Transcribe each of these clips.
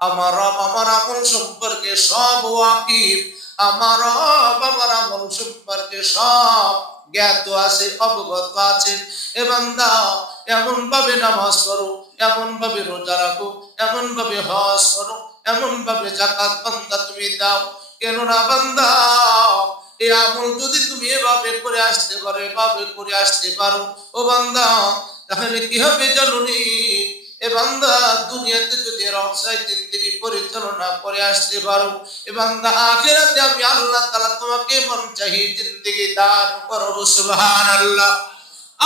আমার রব আমার আমল সম্পর্কে সব ওয়াকিফ, আমার রব আমার আমল সম্পর্কে সব জ্ঞাত আছে, অবগত আছে। এ বান্দা এমন ভাবে নামাজ পড়ো, এমন ভাবে রোজা রাখো, এমন ভাবে হজ করো, এমন ভাবে যাকাত বান্দা তুমি দাও। কেননা বান্দা এই আমল যদি তুমি এভাবে করে আসতে পারো, এভাবে করে আসতে পারো ও বান্দা, তাহলে কি হবে জানুনি? এ বান্দা দুনিয়াতে যদি রহস্যায় জিন্দেগি পরিচালনা করে আসতে পারো, এ বান্দা আখিরাতে আমি আল্লাহ তাআলা তোমাকে মন চাহি জিন্দেগি দান করব। সুবহানাল্লাহ।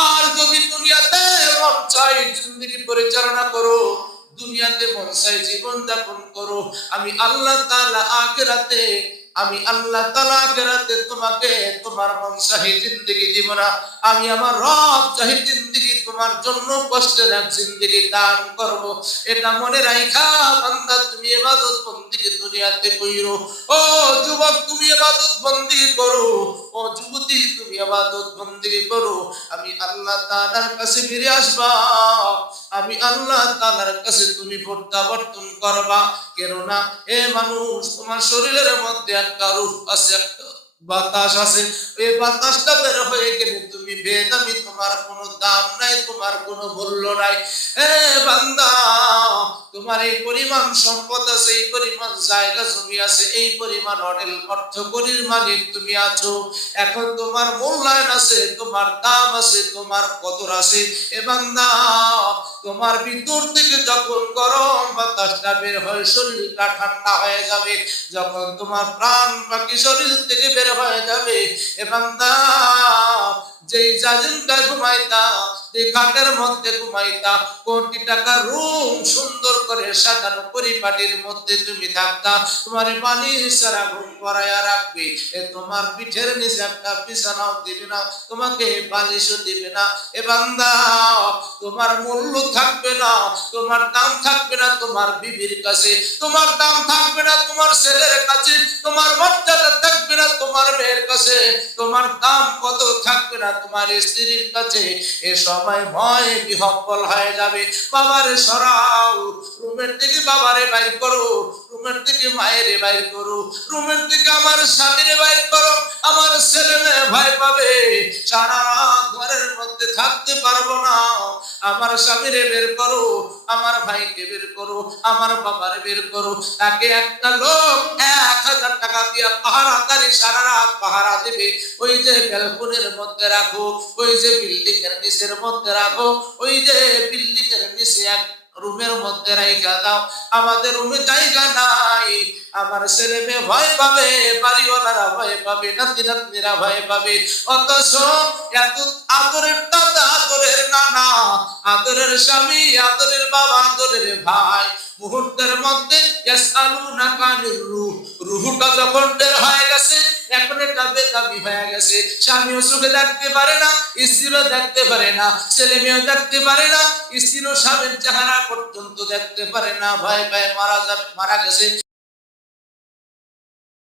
আর যদি দুনিয়াতে মন চাই জিন্দেগি পরিচালনা করো, দুনিয়াতে মন চাই জীবন যাপন করো, আমি আল্লাহ তাআলা আখিরাতে, আমি আল্লাহ তাআলা আখিরাতে তোমাকে তোমার মন চাহি জিন্দেগি দিব না। আমি আমার রব চাহি জিন্দেগি তোমার জন্য কষ্টের এক জিন্দেগি দান করব। এটা মনে রাখা বান্দা তুমি ইবাদত বন্দেগি দুনিয়াতে কইরো। ও যুবক তুমি ইবাদত বন্দেগি করো, ও যুবতী তুমি ইবাদত বন্দেগি করো। আমি আল্লাহ তাআলার কাছে ফিরে আসবা, আমি আল্লাহ তাআলার কাছে তুমি প্রত্যাবর্তন করবা। কেননা এ মানুষ, তোমার শরীরের মধ্যে একটা রূহ আছে, একটা বাতাস আছে। এই বাতাসটা বের হয়ে গেলে তুমি বেদামি, তোমার কোনো দাম নাই, তোমার কোনো মূল্য নাই। এ বান্দা, তোমার এই পরিমাণ সম্পদ আছে, এই পরিমাণ জায়গা জমি আছে, এই পরিমাণ অর্থ করির মালিক তুমি আছো। এখন তোমার মূল্যায়ন আছে, তোমার দাম আছে, তোমার কদর আছে। এ বান্দা, তোমার ভিতর থেকে যখন গরম বাতাসটা বের হয়, শরীরটা ঠান্ডা হয়ে যাবে। যখন তোমার প্রাণ পাখি শরীর থেকে বের হয়ে যাবে, এ বান্দা, যেই জাজিমটা ঘুমাইতা, এই খাটের মধ্যে ঘুমাইতা, কোটি টাকার রুম সুন্দর করে সাজানো পরিপাটির মধ্যে তুমি থাকতা, তোমার পানি সারা ঘুম করাইয়া রাখবে। এ তোমার পিঠের নিচে একটা বিছানাও দিবে না, তোমাকে বালিশও দিবে না। এ বান্দা, তোমার মূল্য থাকবে না, তোমার দাম থাকবে না তোমার বিবির কাছে, তোমার দাম থাকবে না তোমার ছেলের কাছে, তোমার মর্যাদা থাকবে না তোমার মেয়ের কাছে, তোমার দাম কত থাকবে না তোমার স্ত্রীর কাছে। এ সময় ভয় বিহব্বল হয়ে যাবে। বাবারে সরাও, রুমের থেকে বাবারে বাইর করো, রুমের থেকে মায়েরে বাইর করো, রুমের থেকে আমার স্বামীরে বাইর করো, আমার ছেলে মেয়ে ভয় পাবে, সারা রাত ঘরের মধ্যে থাকতে পারবো না। আমার স্বামীরে বের করো, আমার ভাইকে বের করো, আমার বাবারে বের করো। তাকে একটা লোক 1000 টাকা দিয়ে পাহারাদারি সারা রাত পাহারা দেবে। ওই যে ব্যালকনির মধ্যে রাখো, ওই যে বিল্ডিং এর নিচের মধ্যে রাখো, ওই যে বিল্ডিং এর নিচে এক রুমের মধ্যে রাইখা দাও। আমাদের রুমে জায়গা নাই, আমার ছেলে মেয়ে ভয় পাবে, বাড়িওয়ালারা ভয় পাবে, নাতি নাতনিরা ভয় পাবে। অথচ এত আদরের দাদা, আদরের নানা, আদরের স্বামী, আদরের বাবা, আদরের ভাই, মুহূর্তের মধ্যে রুহটা যখন বের হয়ে গেছে, এখন এটা বেদামি হয়ে গেছে। স্বামীও চোখে দেখতে পারে না, স্ত্রীও দেখতে পারে না, ছেলে মেয়েও দেখতে পারে না, স্ত্রীও স্বামীর চেহারা পর্যন্ত দেখতে পারে না, ভয় ভয় মারা যাবে, মারা গেছে।